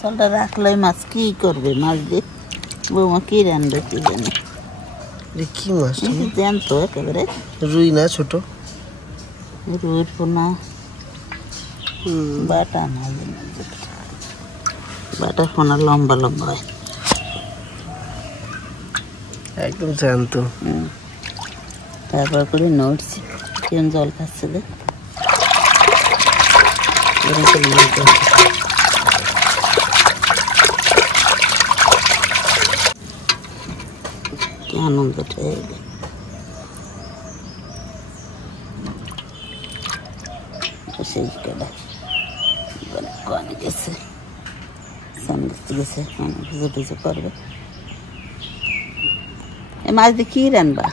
চলটা রাখলে মাছ কি করবে? মাছ দিয়ে বৌমা কি রান্না কি জানে? কি মাছ জানতো একেবারে? রুই না, ছোট রুইর পোনা, বাটা মাছ, বাটা পোনা লম্বা লম্বা হয়, একদম জ্যান্ত। তারপর করে নড়ছি, কেমন জল খাচ্ছে দেখ, কি আনন্দটা সেই কটা কনে গেছে, সামনে গেছে, পুজো টুজো করবে। এ মাছ দিয়ে কি রান্না?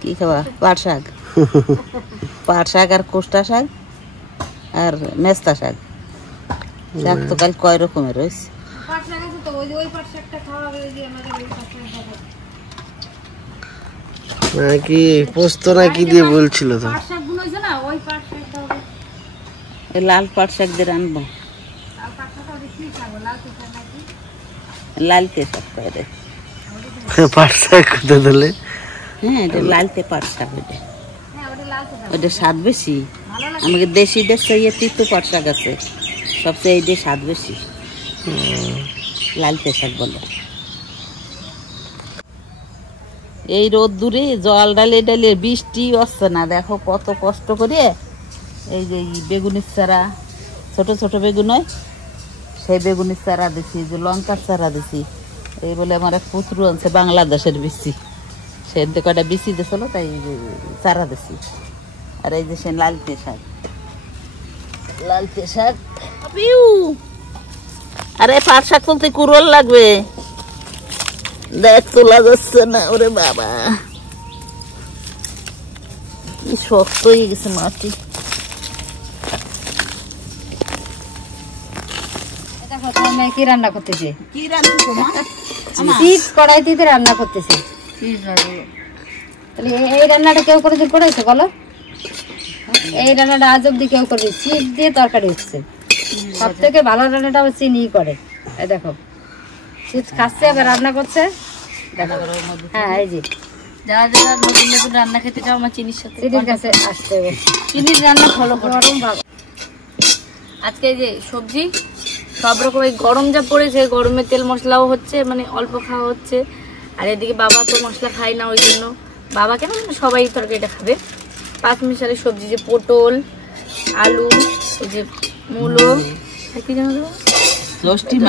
কি খাবা? পাট শাক, পাট শাক আর কোষ্টা শাক আর মেস্তা শাক। শাক তো কাল কয় রকমের রয়েছে। নাকি পোস্ত না কি দিয়ে বলছিল তো? লাল পাট শাক দিয়ে রানবো, লালতে শাক করে। পাট শাক কোথা দিলে? হ্যাঁ, এটা লালতে পাট শাক, ওইটা ওইটা স্বাদ বেশি। আমাকে দেশি দেশে তিতো পাট শাক আছে, সবচেয়ে এইটা স্বাদ বেশি, লালতে শাক বলে। এই রোদ দূরে জল ডালে ডালে বৃষ্টি আসছে না, দেখো কত কষ্ট করে। এই যে বেগুনের চারা, ছোট ছোট বেগুন হয়, সেই বেগুনের চারা দিছি, যে লঙ্কার চারা দিছি। এই বলে আমার এক পুত্র আনছে বাংলাদেশের বিচি, সে কয়টা বিচি দিছিল, তাই চারা দিছি। আর এই যে সে লালতে শাক, লালতে শাক। আরে পাট শাক তুলতে কুড়োল লাগবে, দেখ তোলা যাচ্ছে না। ওরে বাবা, কি শক্ত হয়ে গেছে মাটি। কি রান্না করতেছে? কি রান্না? কড়াইতে রান্না করতেছে। তাহলে এই রান্নাটা কেউ কোনোদিন করেছে বলো? এই রান্নাটা আজ অব্দি কেউ করে, চিপ দিয়ে তরকারি হচ্ছে। সব থেকে ভালো রান্নাটা চিনি করে। এই দেখো চিপস খাচ্ছে, আবার রান্না করছে। হ্যাঁ, এই যে যারা যারা নতুন নতুন রান্না খেতে চাও, আমার চিনির সাথে চিনির কাছে আসতে হবে। চিনির রান্না ফলো করো। আজকে যে সবজি সব রকম, গরম যা পড়েছে, গরমে তেল মশলাও হচ্ছে, মানে অল্প খাওয়া হচ্ছে। আর এদিকে বাবা তো মশলা খায় না, ওই জন্য বাবা কেন সবাই তরকারিটা খাবে। 5 মিশালি সবজি, যে পটল, আলু, এই যে মূলো, কি জানো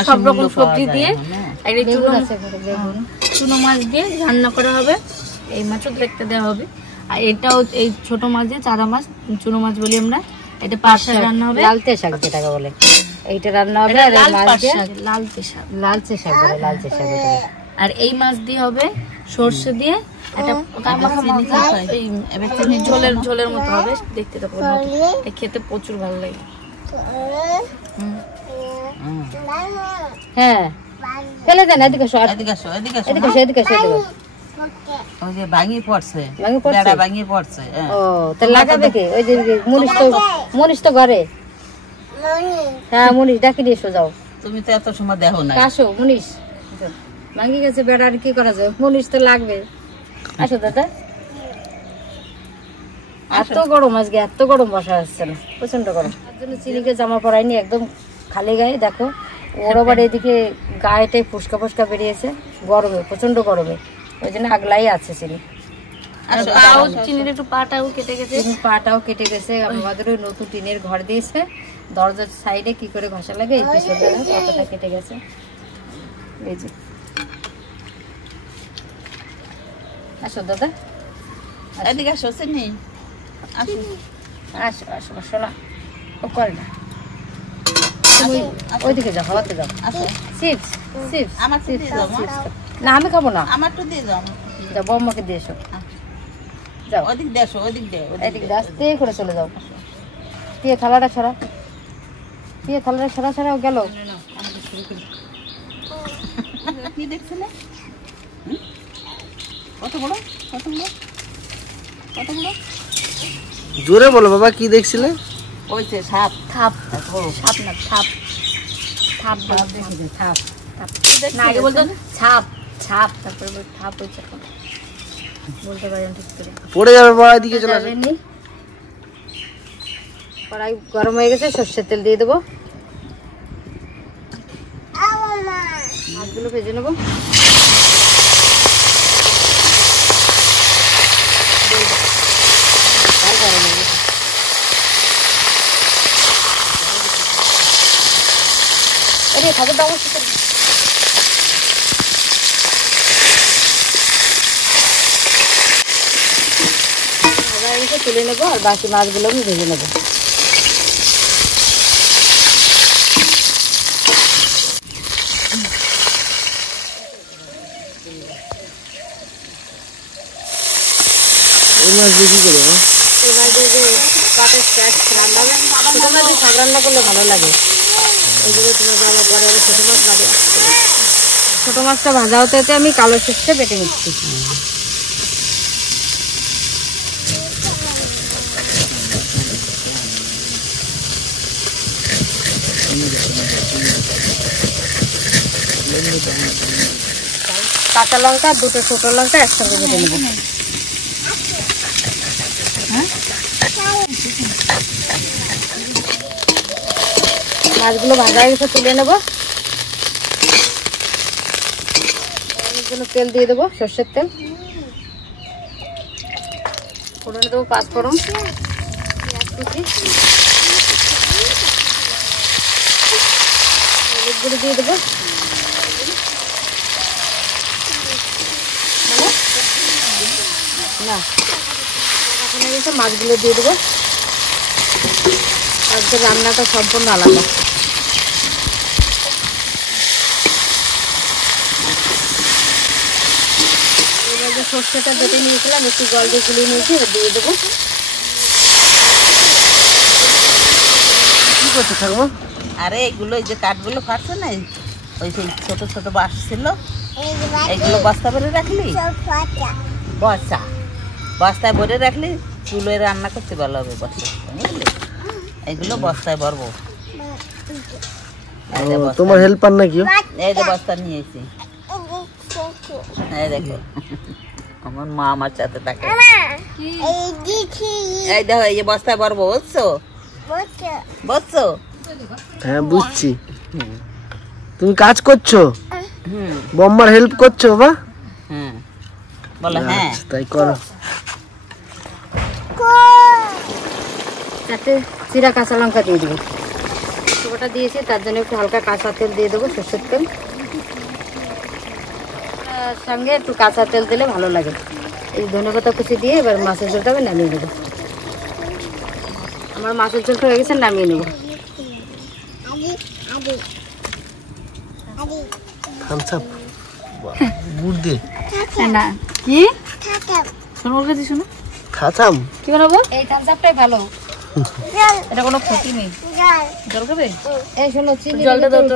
সব রকম সবজি দিয়ে চুনো মাছ দিয়ে রান্না করা হবে। এই মাছও দেখতে দেওয়া হবে। আর এটাও এই ছোট মাছ দিয়ে, চারা মাছ, চুনো মাছ বলি আমরা। এটা পাট শাক রান্না হবে, লালতে শাক যেটাকে বলে, এইটা রান্না হবে। আর লালতে শাক, লালচে শাক বলে, লালচে শাক। আর এই মাছ দিয়ে হবে সর্ষে দিয়ে একটা ঝোলের ঝোলের মতো হবে দেখতে, খেতে প্রচুর ভালো লাগে। হ্যাঁ, ফেলে দেন। এদিকে আসো, এদিকে আসো, এদিকে আসো, এদিকে আসো। ওই যে ভাঙি পড়ছে, ভাঙি পড়ছে। ও, তাহলে লাগাবে কি? ওই যে মনীষ তো ঘরে। হ্যাঁ, মনীষ ডাকি দিয়ে এসো, যাও। তুমি তো এত সময় দেখো না। আসো মনীষ, ভাঙি গেছে বেড়া, আর কি করা যায়? মনীষ তো লাগবে। আসো দাদা। এত গরম আজকে, এত গরম বসা আসছে না, প্রচন্ড গরম। তার জন্য চিনিকে জামা পরাইনি, একদম খালি গায়ে। দেখো ওর আবার এদিকে গায়েটাই ফুসকা ফুসকা বেরিয়েছে, গরমে, প্রচন্ড গরমে, ওই জন্য আগলাই আছে চিনি। চিনির একটু পাটাও কেটে গেছে, পাটাও কেটে গেছে। আমাদের ওই নতুন টিনের ঘর দিয়েছে, দরজার সাইডে কি করে ঘষা লাগে, এই পিছনে পাতাটা কেটে গেছে। এই যে আসো দাদা, এদিকে আসো চিনি, আসো আসো আসো আসো না, ও করে না। তুমি ওইদিকে যাও, হাওয়াতে যাও। আসো, চিপস চিপস আমার চিপস না, আমি খাবো না। আমার তো দিয়ে যাও, যাও বম্মাকে দিয়ে এসো। যাও ওদিক দিয়ে আসো, ওদিক দিয়ে, এদিকে আস্তে করে চলে যাও। দিয়ে থালাটা ছড়া, দিয়ে থালাটা ছড়া ছড়াও গেল। কি দেখছিলে? কত বড়, কত বড়, কত বড়? জোরে বলো বাবা, কি দেখছিলে? ওইছে সাপ। থাপ সাপ না থাপ থাপ দেখেছে থাপ না আগে বলতো ছাপ ছাপ তারপরে থাপ হয়েছে এখন বলতে পারি না ঠিক করে। পড়ে যাবে বাবা, দিকে চলে আসে। যাবেনি। কড়াই গরম হয়ে গেছে, সর্ষের তেল দিয়ে দেবো। মাছগুলো ভেজে নেবো। খাবার দাবার তুলে নেবো আর বাকি মাছগুলো আমি ভেজে নেবো। এই মাছ দিয়ে কি করবো? এই মাছ দিয়ে যে পাটের স্ট্যাক রান্না হবে, ছোটো মাছ দিয়ে শাক রান্না করলে ভালো লাগে। এইগুলো তোমার আমার পরে আবার ছোটো মাছ লাগে। ছোটো মাছটা ভাজা হতে হতে আমি কালো সর্ষে বেটে নিচ্ছি। কাঁচা লঙ্কা দুটো ছোটো লঙ্কা একসঙ্গে বেটে নেবো। মাছগুলো ভাজা হয়ে গেছে, তুলে নেবো। তেল দিয়ে দেবো, সর্ষের তেল। ফোড়নে দেবো পাঁচফোড়ন, পেঁয়াজ কুচি, হলুদ দিয়ে দেবো। না এখন গেছে, মাছগুলো দিয়ে দেবো। আজকে রান্নাটা সম্পূর্ণ আলাদা। এবার যে সর্ষেটা বেটে নিয়েছিলাম একটু জল দিয়ে গুলিয়ে নিয়েছি, এবার দিয়ে দেবো। কি করছো ঠাকুমা? আরে এগুলো এই যে কাঠগুলো কাটছে না, ওই সেই ছোট ছোট বাঁশ ছিল, এগুলো বস্তা ভরে রাখলি, বস্তা বস্তায় ভরে রাখলি চুলোয় রান্না করতে ভালো হবে। বস্তা বুঝলি, এগুলো বস্তায় ভরবো। এই যে বস্তা, তোমার হেল্পার নাকি? এই যে বস্তা নিয়েছি, এই দেখো আমার মা আমার সাথে থাকে। এই দেখো এই যে বস্তায় ভরবো, বুঝছো বুঝছো? হ্যাঁ বুঝছি। তুমি কাজ করছো, হুম বম্মার হেল্প করছো বাবা? হুম বলো হ্যাঁ। আচ্ছা, তাই করো। তাতে জিরা কাঁচা লঙ্কা দিয়ে দেবো। ছোটোটা দিয়েছি, তার জন্য একটু হালকা কাঁচা তেল দিয়ে দেবো, সর্ষের তেল। সঙ্গে একটু কাঁচা তেল দিলে ভালো লাগে। এই ধনেপাতা কুচি দিয়ে এবার মাছের ঝোলটা আমি নামিয়ে নেবো। আমার মাছের ঝোলটা হয়ে গেছে, নামিয়ে নেবো। থামস আপ গুড় দে। না কি শোনো ওর কাছে, শোনো খাতাম। কি বানাবো? এই থামস আপটাই ভালো, এটা কোনো ক্ষতি নেই। জল খাবে? এই শোনো, চিনি জলটা দাও তো,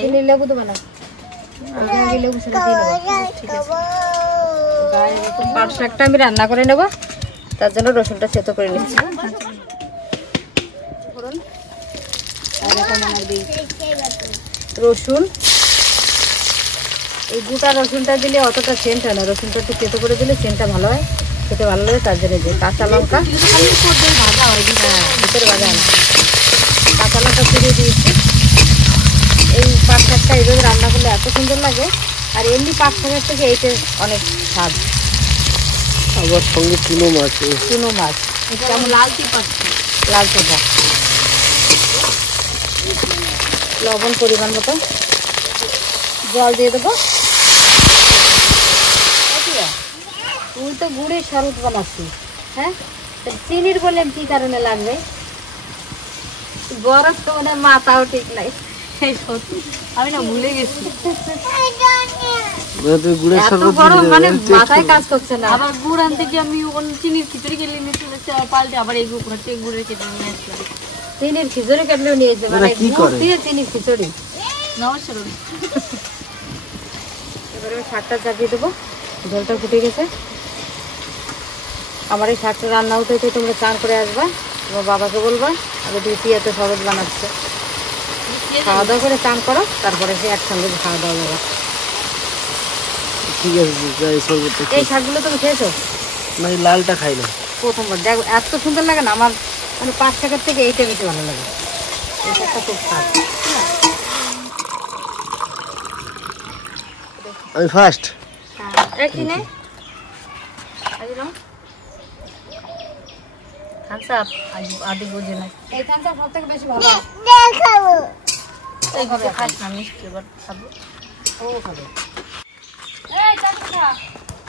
চিনি লেবু দেবো না, লেবু সেটা দিয়ে নেবো। ঠিক আছে, পাট শাকটা আমি রান্না করে নেবো, তার জন্য রসুনটা থেতো করে নিচ্ছি। রসুন, এই গোটা রসুনটা দিলে অতটা সেন্ট হয় না, রসুনটা একটু থেতো করে দিলে সেন্টটা ভালো হয়, খেতে ভালো লাগে। তার জন্য যে কাঁচা লঙ্কা, ভাজা হয় ভিতরে ভাজা হয় না, কাঁচা লঙ্কা ছড়িয়ে দিয়েছি। এই পাট শাকটা এইভাবে রান্না করলে এত সুন্দর লাগে, আর এমনি পাট শাকের থেকে এইটা অনেক স্বাদ। আবার সঙ্গে চুনো মাছ। চুনো মাছ, যেমন লালতি পাচ্ছি লাল চোখা, লবণ পরিমাণ মতো, জল দিয়ে দেবো। তুই তো গুড়ের শরবত বানাচ্ছি, হ্যাঁ চিনির বললেন কি কারণে লাগবে? বরফ তো মানে মাথাও ঠিক নাই। আমি না ভুলে গেছি। গুড়ের এত শরবত গরম মানে মাথায় কাজ করছে না। আবার গুড় আনতে গিয়ে আমি চিনির খিচুড়ি কেটে নিয়ে চলে এসেছি, আবার পাল্টে আবার এই গুড়ের কেটে নিয়ে আসলাম। চিনির খিচুড়ি কাটলেও নিয়েছে, মানে কি গুড় করে? দিয়ে চিনির খিচুড়ি। নমস্কার। এবারে আমি শাকটা চাপিয়ে দেবো, জলটা ফুটে গেছে। আমার এই শাকটা রান্না হতে হতে তোমরা চান করে আসবা। তোমার বাবাকে বলবা আর ওদিকে টিয়া তো শরবত বানাচ্ছে। খাওয়া দাওয়া করে চান করো, তারপরে সে একসঙ্গে খাওয়া দাওয়া করো। ঠিক আছে, যাই শরবতটা এই শাকগুলো তুমি খেয়েছো? না, এই লালটা খাই না। প্রথমবার দেখো, এত সুন্দর লাগে না আমার, মানে 5 টাকার থেকে এইটা বেশি ভালো লাগে। এই শাকটা খুব স্বাদ। আমি ফার্স্ট। একই নে আদি বুঝে না এই থামসআপ সব থেকে বেশি ভালো। এইভাবে খাস না, মিষ্টি এবার খাবো। ও খাবে।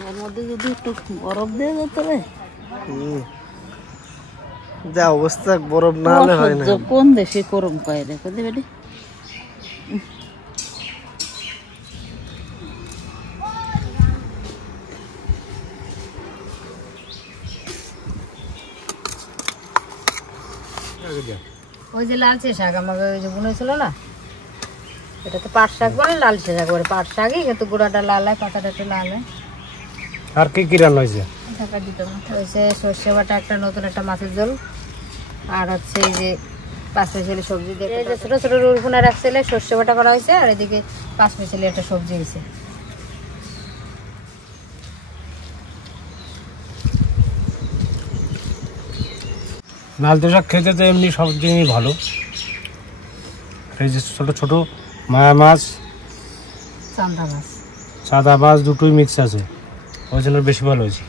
এর মধ্যে যদি একটু বরফ দিয়ে যেত রে, যা অবস্থা, বরফ না হলে হয় না। অসহ্য, কোন দেশে গরম পায় রে কদি বেটি। ওই যে লালচে শাক আমাকে ওই যে বুনেছিল না, এটা তো পাট শাক বলে, লালচে শাক বলে। পাট শাকই কিন্তু গোড়াটা লাল হয়, পাতাটা একটু লাল হয়। আর কি কি রান্না হয়েছে? হয়েছে সর্ষে বাটা, একটা নতুন একটা মাছের ঝোল, আর হচ্ছে এই যে 5 মিশালি সবজি দিয়ে, এই যে ছোট ছোট রুল ভুনা রাখছিলে, সর্ষে বাটা করা হয়েছে, আর এদিকে 5 মিশালি একটা সবজি হয়েছে। লালতে শাক খেতে তো এমনি সব জিনিসই ভালো। এই যে ছোট ছোট মায়া মাছ, চান্দা মাছ, সাদা মাছ দুটোই মিক্স আছে, ওই জন্য বেশি ভালো হয়েছে।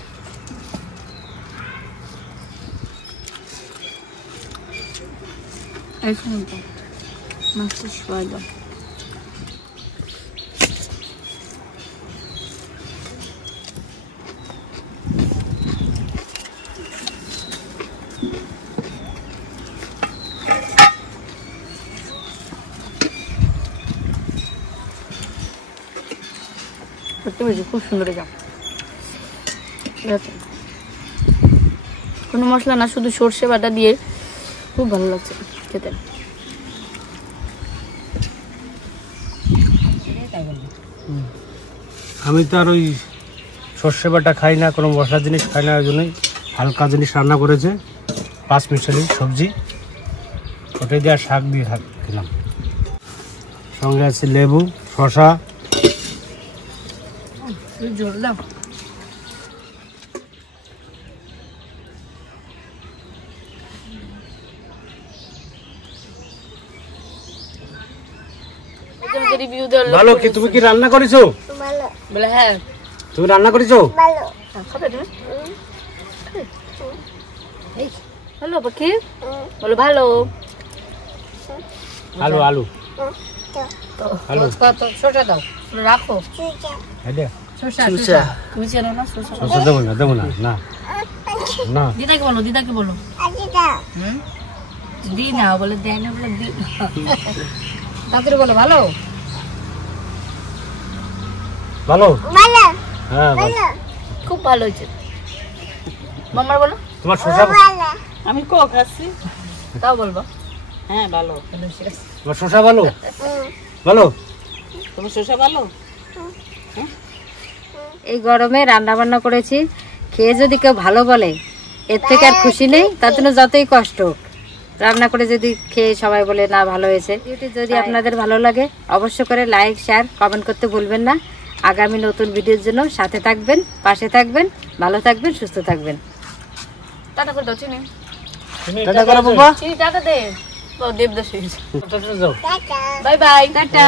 খুব সুন্দর এটা। কোনো মশলা না, শুধু সর্ষে বাটা দিয়ে খুব ভালো লাগছে খেতে। আমি তো আর ওই সর্ষে বাটা খাই না, কোনো মশলা জিনিস খাই না, ওই জন্যই হালকা জিনিস রান্না করেছে, 5 মিশালি সবজি, ওটাই দিয়ে আর শাক দিয়ে খেলাম। সঙ্গে আছে লেবু, শসা। জোর দাও। রিভিউ দেওয়ার লোক ভালো কি? তুমি কি রান্না করেছো? বলে হ্যাঁ। তুমি রান্না করেছো? খাবে তুমি? ভালো পাখি বলো ভালো। আলু আলু আলু শসা দাও, রাখো। শসা তুমি চেনো না শসা? শসা দেবো না, দেবো না, না না। দিদাকে বলো, দিদাকে বলো। দি না বলে, দেয় না বলে দি। তাড়াতাড়ি বলো ভালো। ভালো হ্যাঁ, ভালো, খুব ভালো হয়েছে। মামার বলো। তোমার শসা, আমি খাচ্ছি, তাও বলবো হ্যাঁ ভালো। তোমার শসা ভালো, ভালো, তোমার শসা ভালো। এই গরমে রান্না বান্না করেছি, খেয়ে যদি কেউ ভালো বলে এর থেকে আর খুশি নেই। তার জন্য যতই কষ্ট হোক, রান্না করে যদি খেয়ে সবাই বলে না ভালো হয়েছে। যদি আপনাদের ভালো লাগে অবশ্যই করে লাইক, শেয়ার, কমেন্ট করতে ভুলবেন না। আগামী নতুন ভিডিওর জন্য সাথে থাকবেন, পাশে থাকবেন, ভালো থাকবেন, সুস্থ থাকবেন। টাটা করে দাও চিনি। টাটা করো বাবা, চিনি টাটা দে। দেবদাস হয়ে গেছে। যাও। Bye bye, tata.